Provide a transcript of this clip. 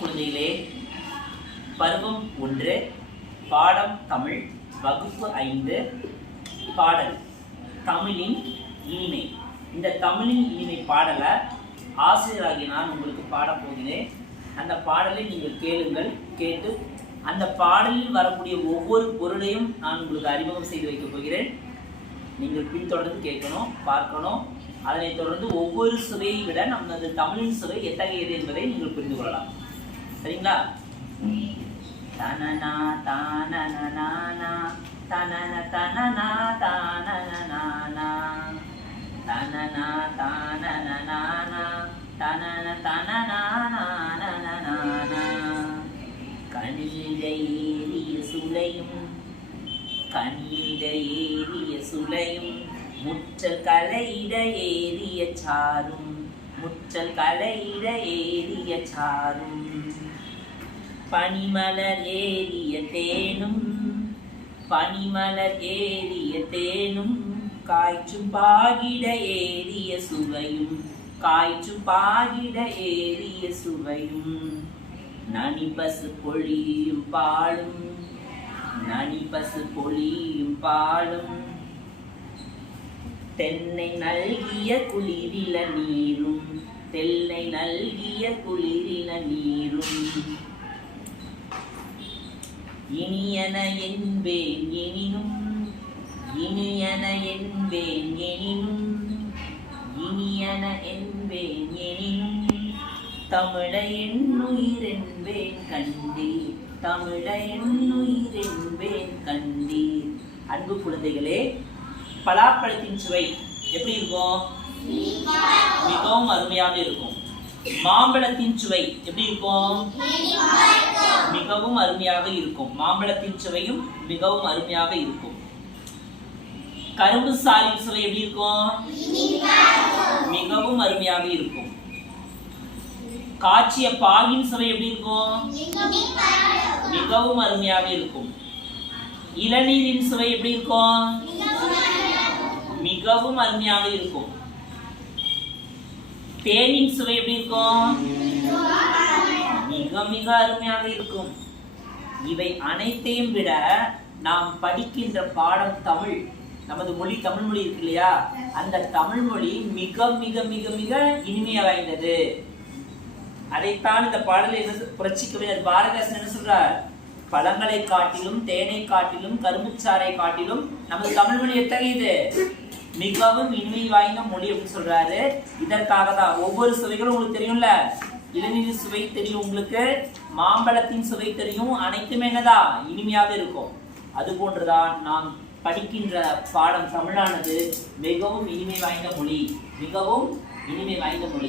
குழந்தைகளே, பருவம் 1, பாடம் தமிழ், வகுப்பு 5, பாடல் தமிழின் இனிமை. இந்த தமிழின் இனிமை பாடலை ஆசிரியராகிய நான் உங்களுக்கு பாடப் போகிறேன். அந்த பாடலை நீங்கள் கேளுங்கள். கேட்டு அந்த பாடலில் வரக்கூடிய ஒவ்வொரு பொருளையும் நான் உங்களுக்கு அறிமுகம் செய்து வைக்கப் போகிறேன். நீங்கள் பின்தொடர்ந்து கேட்கணும், பார்க்கணும். அதனைத் தொடர்ந்து ஒவ்வொரு சுவையை விட நமது தமிழின் சுவை எத்தகையது என்பதை நீங்கள் புரிந்து கொள்ளலாம். சரிங்களா? தனனா தானனா தனன தனனா தானனா தனனா தானனா தனன தனனா கனியிட ஏறிய சுளையும் கனியிட ஏறிய சுளையும் முற்றல் கலையிட ஏறிய சாரும் முற்றல் கலையிட ஏறிய சாரும் பனிமலர் ஏறிய தேனும் பனிமலர் ஏறிய தேனும் காய்ச்சும் பாகிட ஏறிய சுவையும் காய்ச்சும் பாகிட ஏறிய சுவையும் நனிபசு பொழியும் பாலும் நனிபசு பொழியும் பாலும் தென்னை நல்கிய குளிரில நீரும் தென்னை நல்கிய குளிரில நீரும் இனியன என்பேன் எனினும் இனியன என்பேன் எனினும் இனியன என்பேன் எனினும் தமிழை என்னுயிரென்பேன் கண்டீர் தமிழை என்னுயிரென்பேன் கண்டீர். அன்பு குழந்தைகளே, பலாப்பழத்தின் சுவை எப்படி இருக்கும்? மிகவும் அருமையாக இருக்கும். மாம்பழத்தின் சுவை எப்படி இருக்கும்? மிகவும் அருமையாக இருக்கும். மாம்பழத்தின் சுவையும் மிகவும் அருமையாக இருக்கும். கரும்பு சாறின் சுவை எப்படி இருக்கும்? மிகவும் அருமையாக இருக்கும். காய்ச்சிய பாலின் சுவை எப்படி இருக்கும்? மிகவும் அருமையாக இருக்கும். இளநீரின் சுவை எப்படி இருக்கும்? மிகவும் அருமையாக இருக்கும். தேனின் சுவை எப்படி இருக்கும்? மிக மிக அருமையாக இருக்கும். இவை அனைத்தையும் விட நாம் படிக்கின்ற பாடம் தமிழ், நமது மொழி தமிழ் மொழி இருக்கு இல்லையா, அந்த தமிழ் மொழி மிக மிக மிக மிக இனிமையாக வாய்ந்தது. அதைத்தான் இந்த பாடலை புரட்சி கவிஞர் பாரதிதாசன் என்ன சொல்றார்? பழங்களை காட்டிலும் தேனை காட்டிலும் கரும்புச்சாறை காட்டிலும் நமது தமிழ் மொழி எத்தகையது? மிகவும் இனிமை வாய்ந்த மொழி அப்படின்னு சொல்றாரு. இதற்காக தான் ஒவ்வொரு சுவைகளும் உங்களுக்கு தெரியும்ல. இளநீர் சுவை தெரியும் உங்களுக்கு, மாம்பழத்தின் சுவை தெரியும், அனைத்துமே என்னதான் இனிமையாக இருக்கும். அது போன்றுதான் நாம் படிக்கின்ற பாடம் தமிழானது மிகவும் இனிமை வாய்ந்த மொழி, மிகவும் இனிமை வாய்ந்த மொழி.